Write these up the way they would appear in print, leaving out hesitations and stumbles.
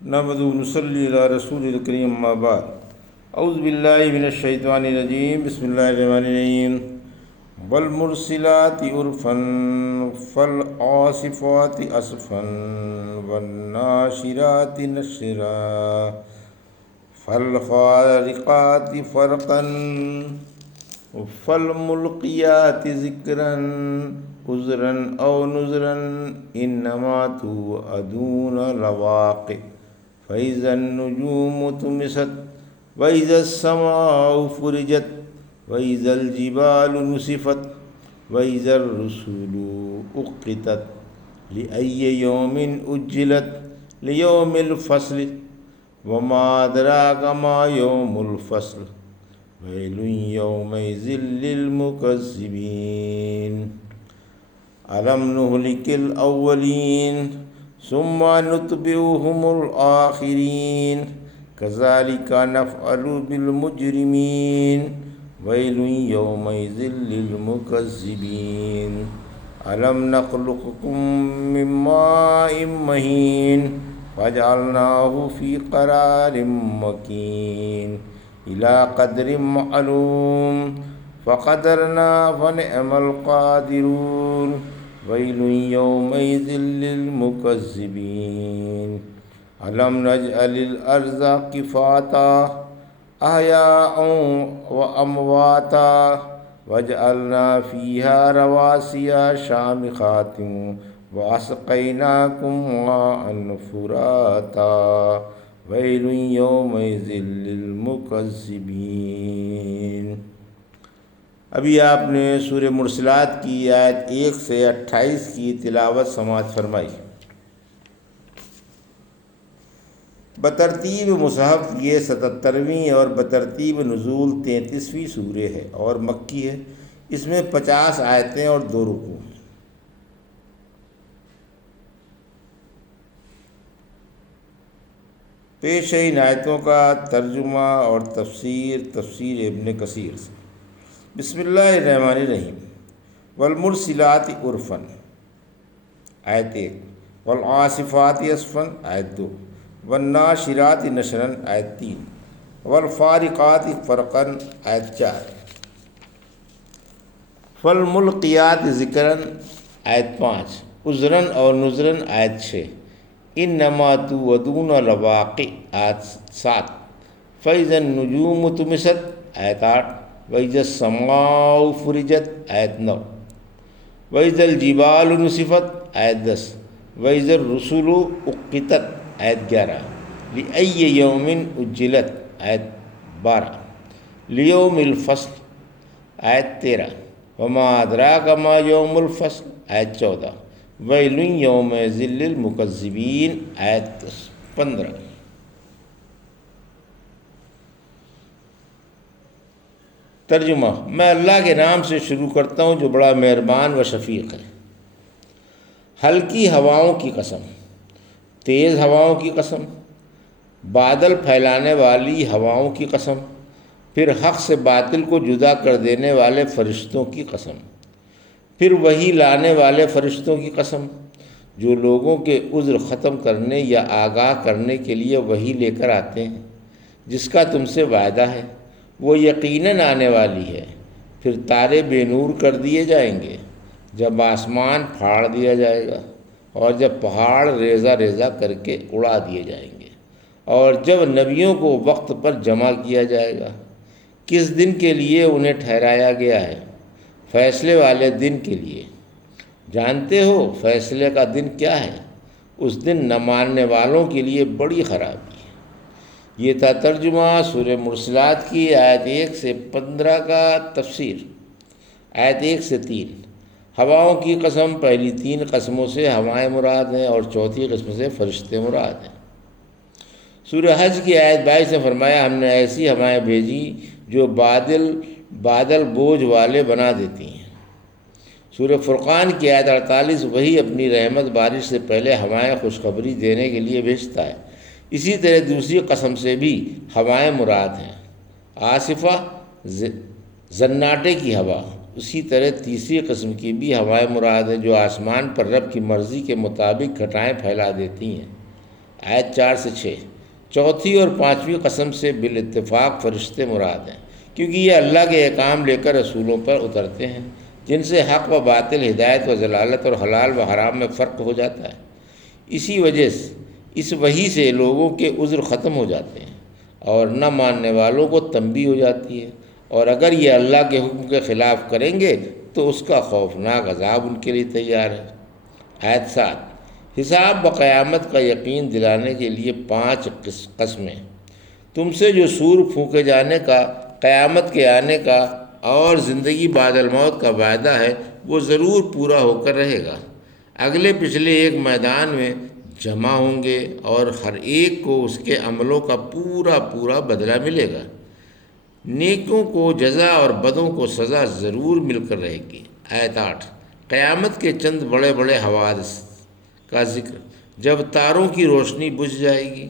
نحمدہ و نصلی علی رسول الکریم اما بعد اعوذ باللہ من الشیطان الرجیم بسم اللہ الرحمن الرحیم والمرسلات عرفا فالعاصفات عصفا والناشرات نشرا فالفارقات فرقا فالملقیات ذکرا عذرا او نذرا انما توعدون لواقع فاذا النجوم طمست واذا السماء فرجت واذا الجبال نسفت واذا الرسل اقتت لأي يوم اجلت ليوم الفصل وما أدراك ما يوم الفصل ويل يومئذ للمكذبين ألم نهلك الأولين ثم نتبعهم الآخرين كذلك نفعل بالمجرمين ويل يومئذ للمكذبين ألم نخلقكم من ماء مهين فجعلناه في قرار مكين إلى قدر معلوم فقدرنا فنعم القادرون ويل يومئذ للمكذبين ألم نجعل الأرض كفاتا أحياء وأمواتا وجعلنا فيها رواسي شامخات وأسقيناكم ماء فراتا ويل يومئذ للمكذبين۔ ابھی آپ نے سورہ مرسلات کی آیت 1 سے 28 کی تلاوت سماعت فرمائی۔ بترتیب مصحف یہ 77ویں اور بترتیب نزول 33ویں سورہ ہے اور مکی ہے۔ اس میں 50 آیتیں اور 2 رکوع۔ پیش ہے ان آیتوں کا ترجمہ اور تفسیر ابن کثیر سے۔ بسم اللہ الرحمن الرحیم۔ والمرسلات عرفا آیت 1، والعاصفات عصفا آیت 2، والناشرات نشرا آیت 3، والفارقات فرقا آیت 4، فالملقیات ذکرا آیت 5، عذرا اور نذرا آیت 6، انما توعدون لواقع آیت 7، فاذا النجوم طمست آیت 8، وَإِذَا السَّمَاءُ فُرِجَتْ آیت 9، وَإِذَا الْجِبَالُ نُسِفَتْ آیت 10، وَإِذَا الرُّسُلُ اُقِّتَتْ آیت 11، لِأَيِّ يَوْمٍ اُجِّلَتْ آیت 12، لِيَوْمِ الْفَصْلِ آیت 13، وَمَا أَدْرَاكَ مَا يَوْمُ الْفَصْلِ آیت 14، وَيْلٌ يَوْمَئِذٍ لِلْمُكَذِّبِينَ آیت 15۔ ترجمہ۔ میں اللہ کے نام سے شروع کرتا ہوں جو بڑا مہربان و شفیق ہے۔ ہلکی ہواؤں کی قسم، تیز ہواؤں کی قسم، بادل پھیلانے والی ہواؤں کی قسم، پھر حق سے باطل کو جدا کر دینے والے فرشتوں کی قسم، پھر وحی لانے والے فرشتوں کی قسم جو لوگوں کے عذر ختم کرنے یا آگاہ کرنے کے لیے وحی لے کر آتے ہیں، جس کا تم سے وعدہ ہے وہ یقیناً آنے والی ہے۔ پھر تارے بے نور کر دیے جائیں گے جب آسمان پھاڑ دیا جائے گا، اور جب پہاڑ ریزہ ریزہ کر کے اڑا دیے جائیں گے، اور جب نبیوں کو وقت پر جمع کیا جائے گا۔ کس دن کے لیے انہیں ٹھہرایا گیا ہے؟ فیصلے والے دن کے لیے۔ جانتے ہو فیصلے کا دن کیا ہے؟ اس دن نہ ماننے والوں کے لیے بڑی خرابی ہے۔ یہ تھا ترجمہ سورہ مرسلات کی آیت 1 سے 15 کا تفسیر۔ آیت 1 سے 3۔ ہواؤں کی قسم، پہلی 3 قسموں سے ہوائیں مراد ہیں اور چوتھی قسم سے فرشتے مراد ہیں۔ سورہ حج کی آیت 22 سے فرمایا ہم نے ایسی ہوائیں بھیجی جو بادل بوجھ والے بنا دیتی ہیں۔ سورہ فرقان کی آیت 48 وہی اپنی رحمت بارش سے پہلے ہوائیں خوشخبری دینے کے لیے بھیجتا ہے۔ اسی طرح دوسری قسم سے بھی ہوائیں مراد ہیں۔ آصفہ زناٹے کی ہوا، اسی طرح تیسری قسم کی بھی ہوائیں مراد ہیں جو آسمان پر رب کی مرضی کے مطابق گھٹائیں پھیلا دیتی ہیں۔ آیت 4 سے 6۔ چوتھی اور پانچویں قسم سے بالاتفاق فرشتے مراد ہیں، کیونکہ یہ اللہ کے احکام لے کر رسولوں پر اترتے ہیں، جن سے حق و باطل، ہدایت و ضلالت اور حلال و حرام میں فرق ہو جاتا ہے۔ اسی وجہ سے اس وحی سے لوگوں کے عذر ختم ہو جاتے ہیں اور نہ ماننے والوں کو تنبیہ ہو جاتی ہے، اور اگر یہ اللہ کے حکم کے خلاف کریں گے تو اس کا خوفناک عذاب ان کے لیے تیار ہے۔ آیت 7۔ حساب و قیامت کا یقین دلانے کے لیے 5 قسمیں۔ تم سے جو سور پھونکے جانے کا، قیامت کے آنے کا اور زندگی بعد الموت کا وعدہ ہے، وہ ضرور پورا ہو کر رہے گا۔ اگلے پچھلے ایک میدان میں جمع ہوں گے اور ہر ایک کو اس کے عملوں کا پورا پورا بدلہ ملے گا۔ نیکوں کو جزا اور بدوں کو سزا ضرور مل کر رہے گی۔ آیت 8۔ قیامت کے چند بڑے بڑے حوادث کا ذکر۔ جب تاروں کی روشنی بجھ جائے گی۔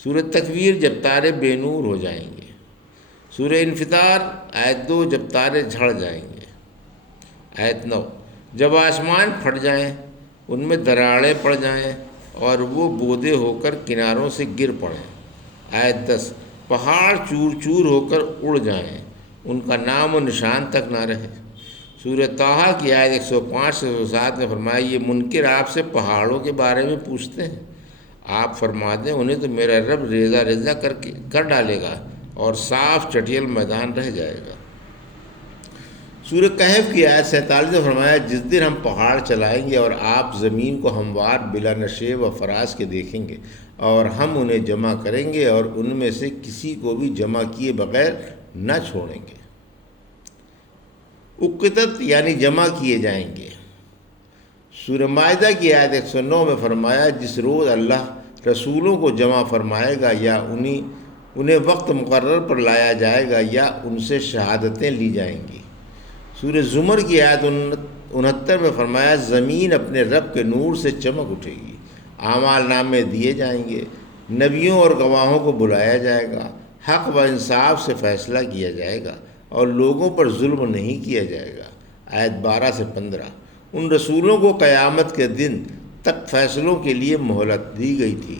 سورۃ تکویر، جب تارے بے نور ہو جائیں گے۔ سورہ انفطار، آیت 2، جب تارے جھڑ جائیں گے۔ آیت 9۔ جب آسمان پھٹ جائیں، ان میں دراڑیں پڑ جائیں اور وہ بودے ہو کر کناروں سے گر پڑیں۔ آیت 10۔ پہاڑ چور چور ہو کر اڑ جائیں، ان کا نام و نشان تک نہ رہے۔ سورہ طٰہٰ کی آیت 105 سے 107 میں فرمایا، یہ منکر آپ سے پہاڑوں کے بارے میں پوچھتے ہیں، آپ فرما دیں انہیں تو میرا رب ریزہ ریزہ کر ڈالے گا اور صاف چٹیل میدان رہ جائے گا۔ سورہ کہف کی آیت 47 میں فرمایا، جس دن ہم پہاڑ چلائیں گے اور آپ زمین کو ہموار بلا نشیب و فراز کے دیکھیں گے، اور ہم انہیں جمع کریں گے اور ان میں سے کسی کو بھی جمع کیے بغیر نہ چھوڑیں گے۔ اقتت یعنی جمع کیے جائیں گے۔ سورہ مائدہ کی آیت 109 میں فرمایا، جس روز اللہ رسولوں کو جمع فرمائے گا یا انہیں وقت مقرر پر لایا جائے گا یا ان سے شہادتیں لی جائیں گی۔ سورہ زمر کی آیت 69 میں فرمایا، زمین اپنے رب کے نور سے چمک اٹھے گی، اعمال نامے دیے جائیں گے، نبیوں اور گواہوں کو بلایا جائے گا، حق و انصاف سے فیصلہ کیا جائے گا اور لوگوں پر ظلم نہیں کیا جائے گا۔ آیت 12 سے 15۔ ان رسولوں کو قیامت کے دن تک فیصلوں کے لیے مہلت دی گئی تھی۔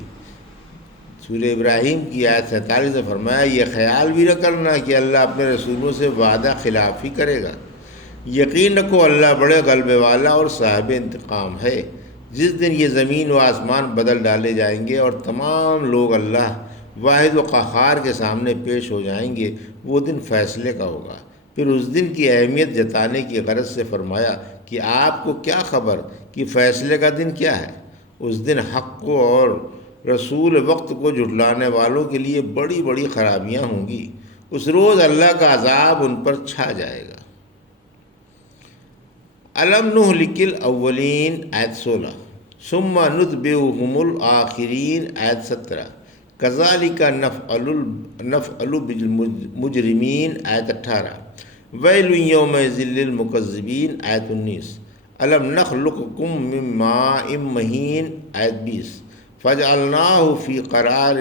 سورہ ابراہیم کی آیت 47 میں فرمایا، یہ خیال بھی نہ کرنا کہ اللہ اپنے رسولوں سے وعدہ خلاف ہی کرے گا، یقین رکھو اللہ بڑے غلبے والا اور صاحب انتقام ہے۔ جس دن یہ زمین و آسمان بدل ڈالے جائیں گے اور تمام لوگ اللہ واحد و قہار کے سامنے پیش ہو جائیں گے، وہ دن فیصلے کا ہوگا۔ پھر اس دن کی اہمیت جتانے کی غرض سے فرمایا کہ آپ کو کیا خبر کہ فیصلے کا دن کیا ہے۔ اس دن حق کو اور رسول وقت کو جھٹلانے والوں کے لیے بڑی بڑی خرابیاں ہوں گی۔ اس روز اللہ کا عذاب ان پر چھا جائے گا۔ الم نہلک الاولین، آیت 16۔ ثم نتبعہم الآخرین، آیت 17۔ کذالک نفعل بالمجرمین، آیت 18۔ ویل یومئذ للمکذبین، آیت 19۔ الم نخلقکم من ماء مہین، آیت 20۔ فجعلناہ فی قرار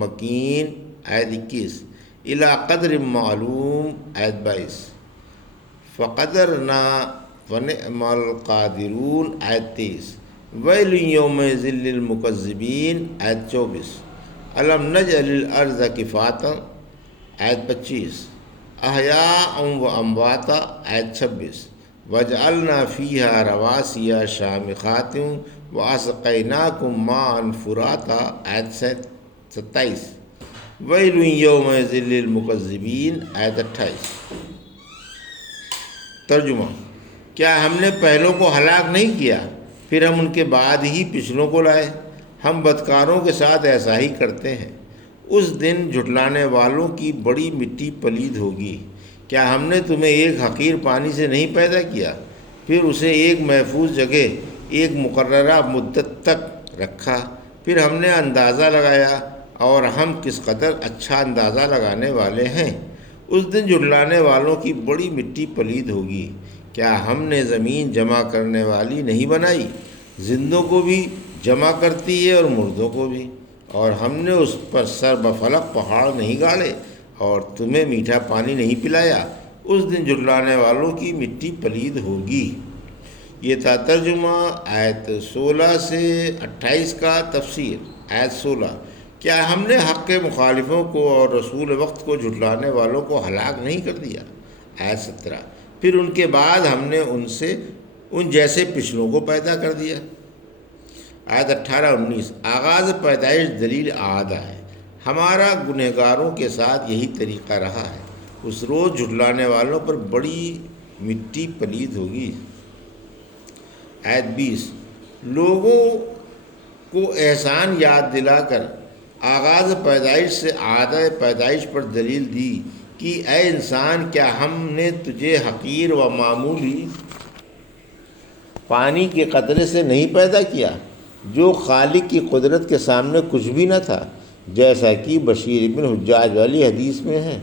مکین، آیت 21۔ الی قدر معلوم، آیت 22۔ فقدرنا فنعم القادرون، آیت 23۔ ویل یومئذ للمکذبین، آیت 24۔ الم نجعل الارض کفاتا، آیت 25۔ احیاء و امواتا، آیت 26۔ وجعلنا فیہا رواسی شامخات واسقیناکم ماء فراتا، آیت 27۔ ویل یومئذ للمکذبین، آیت 28۔ ترجمہ۔ کیا ہم نے پہلوں کو ہلاک نہیں کیا، پھر ہم ان کے بعد ہی پچھلوں کو لائے؟ ہم بدکاروں کے ساتھ ایسا ہی کرتے ہیں۔ اس دن جھٹلانے والوں کی بڑی مٹی پلید ہوگی۔ کیا ہم نے تمہیں ایک حقیر پانی سے نہیں پیدا کیا، پھر اسے ایک محفوظ جگہ ایک مقررہ مدت تک رکھا، پھر ہم نے اندازہ لگایا، اور ہم کس قدر اچھا اندازہ لگانے والے ہیں۔ اس دن جھٹلانے والوں کی بڑی مٹی پلید ہوگی۔ کیا ہم نے زمین جمع کرنے والی نہیں بنائی، زندوں کو بھی جمع کرتی ہے اور مردوں کو بھی، اور ہم نے اس پر سر بفلق پہاڑ نہیں گاڑے اور تمہیں میٹھا پانی نہیں پلایا۔ اس دن جھٹلانے والوں کی مٹی پلید ہوگی۔ یہ تھا ترجمہ آیت 16 سے 28 کا تفسیر۔ آیت 16، کیا ہم نے حق کے مخالفوں کو اور رسول وقت کو جھٹلانے والوں کو ہلاک نہیں کر دیا؟ آیت 17، پھر ان کے بعد ہم نے ان جیسے پچھلوں کو پیدا کر دیا۔ آیت 18 19، آغاز پیدائش دلیل اعادہ ہے، ہمارا گنہگاروں کے ساتھ یہی طریقہ رہا ہے، اس روز جھٹلانے والوں پر بڑی مٹی پلید ہوگی۔ آیت 20، لوگوں کو احسان یاد دلا کر آغاز پیدائش سے اعادہ پیدائش پر دلیل دی کہ اے انسان، کیا ہم نے تجھے حقیر و معمولی پانی کے قطرے سے نہیں پیدا کیا جو خالق کی قدرت کے سامنے کچھ بھی نہ تھا، جیسا کہ بشیر ابن حجاج والی حدیث میں ہے،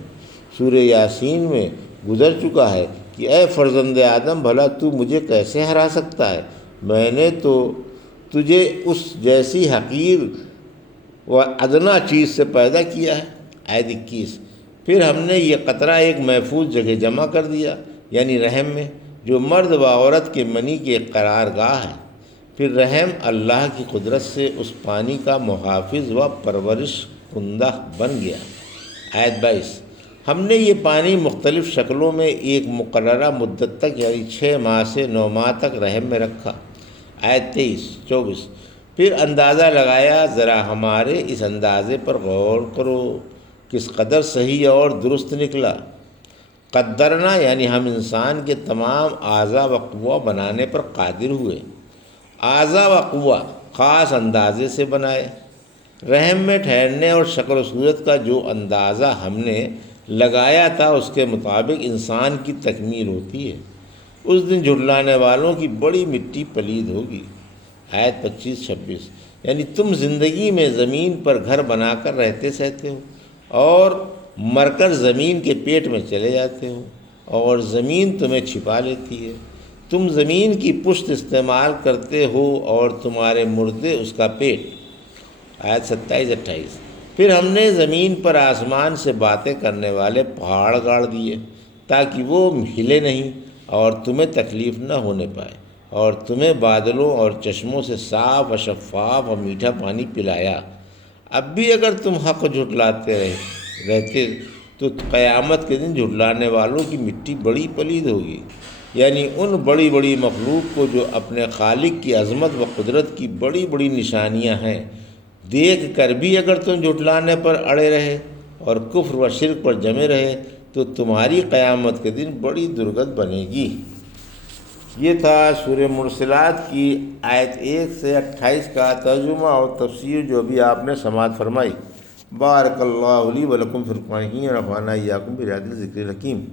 سورہ یاسین میں گزر چکا ہے کہ اے فرزند آدم، بھلا تو مجھے کیسے ہرا سکتا ہے؟ میں نے تو تجھے اس جیسی حقیر و ادنا چیز سے پیدا کیا ہے۔ آیت 21، پھر ہم نے یہ قطرہ ایک محفوظ جگہ جمع کر دیا، یعنی رحم میں، جو مرد و عورت کے منی کی ایک قرار گاہ ہے۔ پھر رحم اللہ کی قدرت سے اس پانی کا محافظ و پرورش کنندہ بن گیا۔ آیت 22، ہم نے یہ پانی مختلف شکلوں میں ایک مقررہ مدت تک، یعنی 6 ماہ سے 9 ماہ تک رحم میں رکھا۔ آیت 23 24، پھر اندازہ لگایا، ذرا ہمارے اس اندازے پر غور کرو، کس قدر صحیح اور درست نکلا۔ قدرنا یعنی ہم انسان کے تمام اعضاء و قوہ بنانے پر قادر ہوئے، اعضاء و قوہ خاص اندازے سے بنائے۔ رحم میں ٹھہرنے اور شکل و صورت کا جو اندازہ ہم نے لگایا تھا، اس کے مطابق انسان کی تکمیل ہوتی ہے۔ اس دن جھٹلانے والوں کی بڑی مٹی پلید ہوگی۔ آیت 25 26، یعنی تم زندگی میں زمین پر گھر بنا کر رہتے سہتے ہو اور مر کر زمین کے پیٹ میں چلے جاتے ہو، اور زمین تمہیں چھپا لیتی ہے۔ تم زمین کی پشت استعمال کرتے ہو اور تمہارے مردے اس کا پیٹ۔ آیت 27 28، پھر ہم نے زمین پر آسمان سے باتیں کرنے والے پہاڑ گاڑ دیے تاکہ وہ ہلے نہیں اور تمہیں تکلیف نہ ہونے پائے، اور تمہیں بادلوں اور چشموں سے صاف و شفاف اور میٹھا پانی پلایا۔ اب بھی اگر تم حق جھٹلاتے رہتے تو قیامت کے دن جھٹلانے والوں کی مٹی بڑی پلید ہوگی، یعنی ان بڑی بڑی مخلوق کو جو اپنے خالق کی عظمت و قدرت کی بڑی بڑی نشانیاں ہیں دیکھ کر بھی اگر تم جھٹلانے پر اڑے رہے اور کفر و شرک پر جمے رہے تو تمہاری قیامت کے دن بڑی درگت بنے گی۔ یہ تھا سورہ مرسلات کی آیت 1 سے 28 کا ترجمہ اور تفسیر جو ابھی آپ نے سماعت فرمائی۔ بارک اللہ لی و لکم فی القرآن و نفعنی و ایاکم بآیات الذکر الحکیم۔